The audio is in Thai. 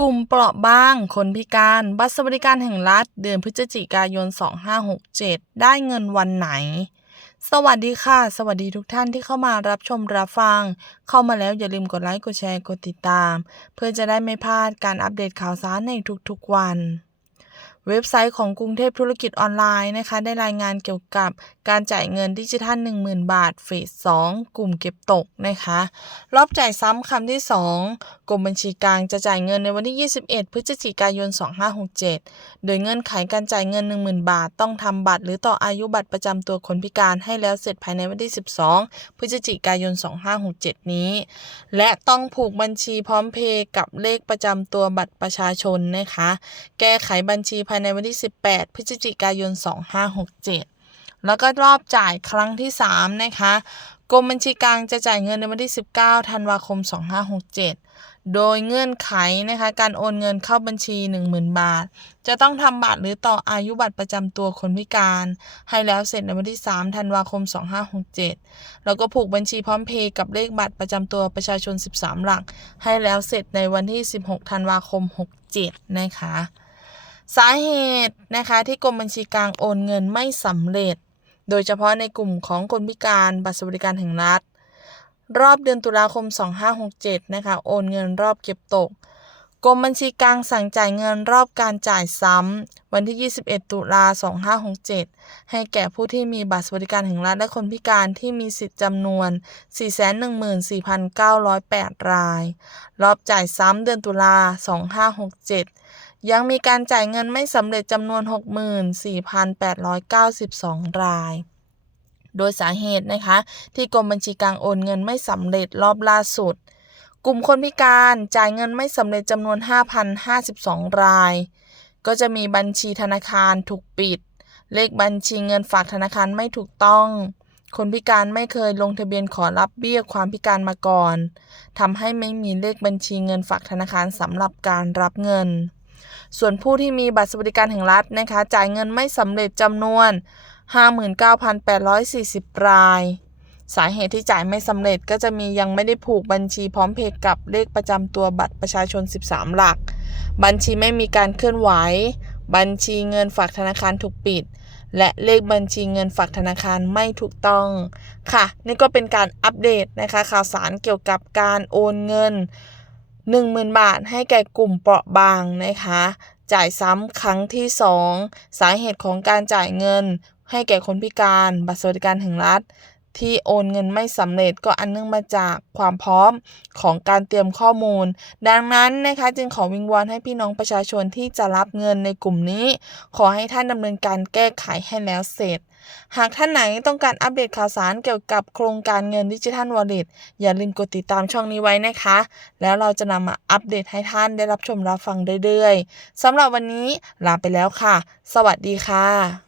กลุ่มเปราะบาง คนพิการ บัตรสวัสดิการแห่งรัฐ เดือนพฤศจิกายน 2567 ได้เงินวันไหน สวัสดีค่ะ สวัสดีทุกท่านที่เข้ามารับชมรับฟัง เข้ามาแล้วอย่าลืมกดไลค์ กดแชร์ กดติดตาม เพื่อจะได้ไม่พลาดการอัปเดตข่าวสารในทุกๆวัน เว็บไซต์ของกรุงเทพธุรกิจออนไลน์นะคะได้รายงานเกี่ยวกับการจ่ายเงินดิจิทัล 10,000 บาทเฟส2กลุ่มเก็บตกนะคะ รอบจ่ายซ้ำคำที่ 2 กรมบัญชีกลางจะจ่ายเงินในวันที่ 21 พฤศจิกายน 2567 โดยเงื่อนไขการจ่ายเงิน 10,000 บาท ต้องทำบัตรหรือต่ออายุบัตรประจำตัวคนพิการให้แล้วเสร็จภายในวันที่ 12 พฤศจิกายน 2567 นี้ และต้องผูกบัญชีพร้อมเพย์กับเลขประจำตัวบัตรประชาชนนะคะ แก้ไขบัญชีภายในวันที่ 18 พฤศจิกายน 2567 แล้วก็รอบจ่ายครั้งที่ 3 นะคะกรมบัญชีกลางจะจ่ายเงินในวันที่ 19 ธันวาคม 2567 โดยเงื่อนไขนะคะการโอนเงินเข้าบัญชี 10,000 บาท จะต้องทำบัตรหรือต่ออายุบัตรประจำตัวคนพิการ ให้แล้วเสร็จในวันที่ 3 ธันวาคม 2567 แล้วก็ผูกบัญชีพร้อมเพย์กับเลขบัตรประจำตัวประชาชน 13 หลัก ให้แล้วเสร็จในวันที่ 16 ธันวาคม 67 นะคะ สาเหตุนะคะที่กรมบัญชีกลางโอนเงินไม่สำเร็จ โดยเฉพาะในกลุ่มของคนพิการบัตรสวัสดิการแห่งรัฐ รอบเดือนตุลาคม 2567 นะคะ โอนเงินรอบเก็บตก กรมบัญชีกลางสั่งจ่ายเงินรอบการจ่ายซ้ำวันที่ 21 ตุลา 2567 ให้แก่ผู้ที่มีบัตรสวัสดิการแห่งรัฐและคนพิการที่มีสิทธิ์จำนวน 414,908 ราย รอบจ่ายซ้ำเดือนตุลา 2567 ยังมีการจ่ายเงินไม่สำเร็จจำนวน 64,892 ราย โดยสาเหตุนะคะ ที่กรมบัญชีกลางโอนเงินไม่สำเร็จรอบล่าสุด กลุ่มคนพิการจ่ายเงินไม่สำเร็จจำนวน 5,052 ราย ก็จะมีบัญชีธนาคารถูกปิด เลขบัญชีเงินฝากธนาคารไม่ถูกต้องคนพิการไม่เคยลงทะเบียนขอรับเบี้ยความพิการมาก่อน ทำให้ไม่มีเลขบัญชีเงินฝากธนาคารสำหรับการรับเงิน ส่วนผู้ที่มีบัตรสวัสดิการแห่งรัฐนะคะจ่ายเงินไม่สำเร็จจำนวน 59,840 ราย สาเหตุที่จ่ายไม่สำเร็จก็จะมียังไม่ได้ผูกบัญชีพร้อมเพย์กับเลขประจำตัวบัตรประชาชน 13 หลัก บัญชีไม่มีการเคลื่อนไหว บัญชีเงินฝากธนาคารถูกปิด และเลขบัญชีเงินฝากธนาคารไม่ถูกต้องค่ะ นี่ก็เป็นการอัปเดตนะคะข่าวสารเกี่ยวกับการโอนเงิน 10,000 บาทให้แก่กลุ่มเปราะบางนะคะ จ่ายซ้ำครั้งที่ 2 สาเหตุของการจ่ายเงินให้แก่คนพิการ บัตรสวัสดิการแห่งรัฐ ที่โอนเงินไม่สำเร็จก็อันเนื่องมาจากความพร้อมของการเตรียมข้อมูล ดังนั้นนะคะจึงขอวิงวอนให้พี่น้องประชาชนที่จะรับเงินในกลุ่มนี้ ขอให้ท่านดำเนินการแก้ไขให้แล้วเสร็จ หากท่านไหนต้องการอัปเดตข่าวสารเกี่ยวกับโครงการเงินดิจิทัลวอลเล็ตอย่าลืมกดติดตามช่องนี้ไว้นะคะ แล้วเราจะนำมาอัปเดตให้ท่านได้รับชมรับฟังเรื่อยๆสำหรับวันนี้ลาไปแล้วค่ะ สวัสดีค่ะ